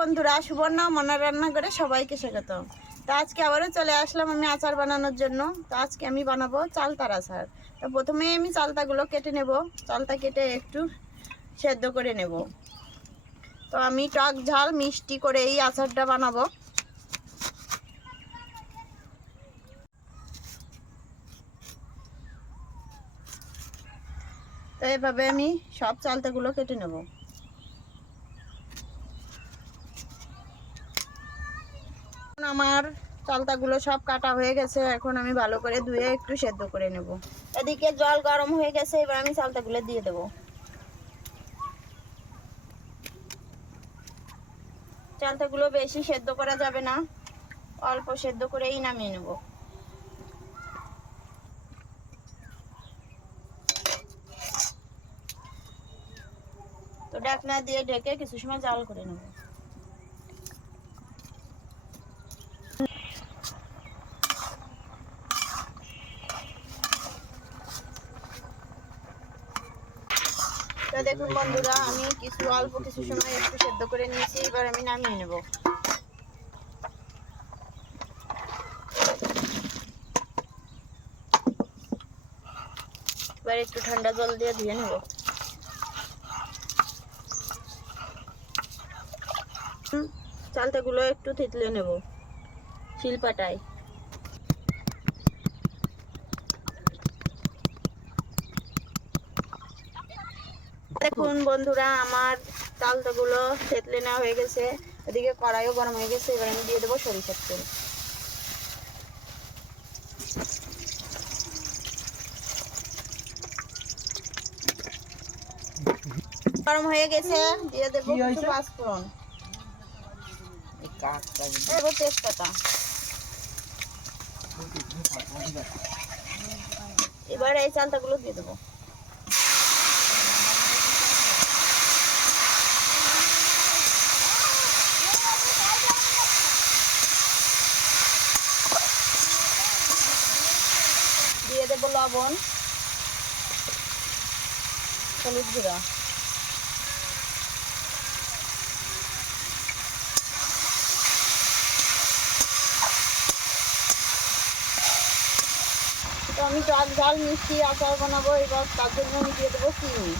বন্ধুরা, সুবর্ণা মনার রান্নাঘরে সবাইকে স্বাগত। তো আজকে আবারও চলে আসলাম আমি আচার বানানোর জন্য। তো আজকে আমি বানাবো চালতার আচার। তো প্রথমে আমি চালতাগুলো কেটে নেব। চালতা কেটে একটু সেদ্ধ করে নেব। তো আমি টক ঝাল মিষ্টি করে এই আচারটা বানাবো। তো এভাবে আমি সব চালতাগুলো কেটে নেব। আমার চালতাগুলো সব কাটা হয়ে গেছে। এখন আমি ভালো করে ধুয়ে একটু সেদ্ধ করে নেব। এদিকে জল গরম হয়ে গেছে, এবার আমি চালতাগুলো দিয়ে দেব। চালতাগুলো বেশি সেদ্ধ করা যাবে না, অল্প সেদ্ধ করেই নামিয়ে নেব। তো ঢাকনা দিয়ে ঢেকে কিছু সময় জাল করে নেব। তো দেখুন বন্ধুরা, আমি অল্প কিছু সময় একটু সেদ্ধ করে নিয়েছি। এবার আমি নামিয়ে নেব। এবার একটু ঠান্ডা জল দিয়ে ধুয়ে নেব। চালতাগুলো একটু থেতলে নেব শিলপাটায়। দেখুন বন্ধুরা, আমার চালতাগুলো থেতলে নেওয়া হয়ে গেছে। এদিকে কড়াইও গরম হয়ে গেছে। এবার আমি দিয়ে দেবো সরিষার তেল। গরম হয়ে গেছে, দিয়ে দেবো কিছু পাঁচফোড়ন, এবার তেজপাতা। এবার এই চালতাগুলো দিয়ে দেবো। দিয়ে দেবো লবণ, হলুদ গুঁড়া। তো আমি টক ঝাল মিষ্টি আচার বানাবো। এবার তার জন্য আমি দিয়ে দেবো চিনি।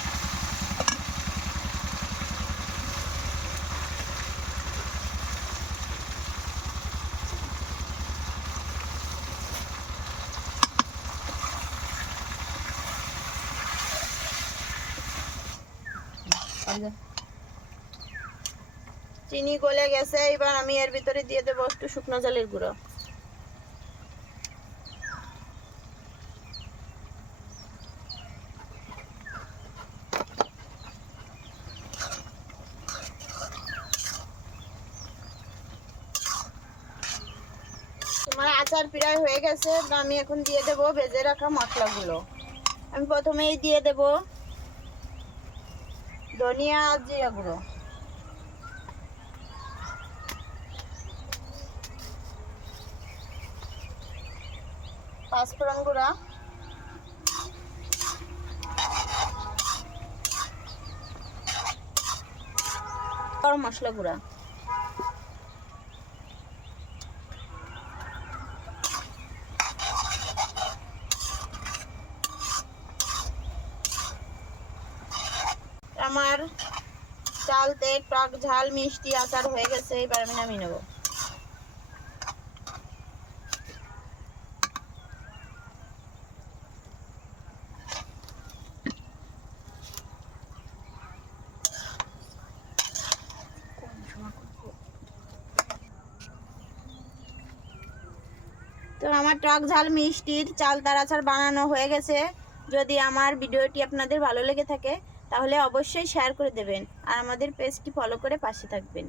চিনি গলে গেছে। এবার আমি এর ভিতরে দিয়ে দেবো একটু শুকনো চালের গুঁড়ো। তোমার আচার প্রায় হয়ে গেছে। আমি এখন দিয়ে দেবো ভেজে রাখা মশলাগুলো। আমি প্রথমেই দিয়ে দেবো ধনিয়া আর জিরা গুঁড়ো, পাঁচফোড়ন গুঁড়া, গরম মশলা গুঁড়া, আমার চালতে টক ঝাল মিষ্টি আচার হয়ে গেছে। এবার আমি নামিয়ে নেব। তো আমার টক ঝাল মিষ্টির চালতার আচার বানানো হয়ে গেছে। যদি আমার ভিডিওটি আপনাদের ভালো লেগে থাকে তাহলে অবশ্যই শেয়ার করে দেবেন আর আমাদের পেজটি ফলো করে পাশে থাকবেন।